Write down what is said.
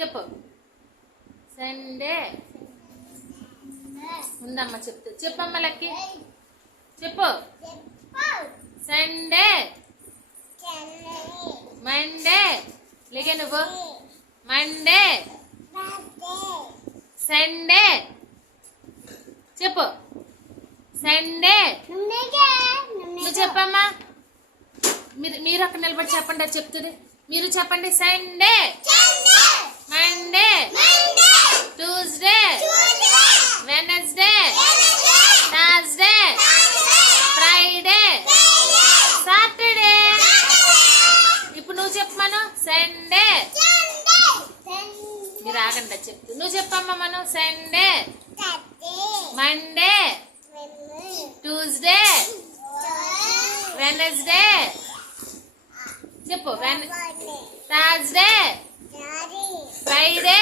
చెప్పు. సండే ఉందమ్మా చెప్తా. చెప్పమ్మా లక్కీ చెప్పు. సండే, మండే, లేకే నువ్వు. మండే, సండే చెప్పు. సండే నువ్వు చెప్పమ్మా. మీరు అక్కడ నిలబడి చెప్పండి, అది చెప్తుంది. మీరు చెప్పండి. Sunday, Monday, Tuesday, Wednesday, Thursday, Friday, Saturday. ఇప్పుడు నువ్వు చెప్పమను. సండే. మీరు ఆగండి, చెప్తూ. నువ్వు చెప్పమ్మా. మనం సండే, మండే, ట్యూస్డే, వెనస్డే చెప్పు. Thursday, Friday,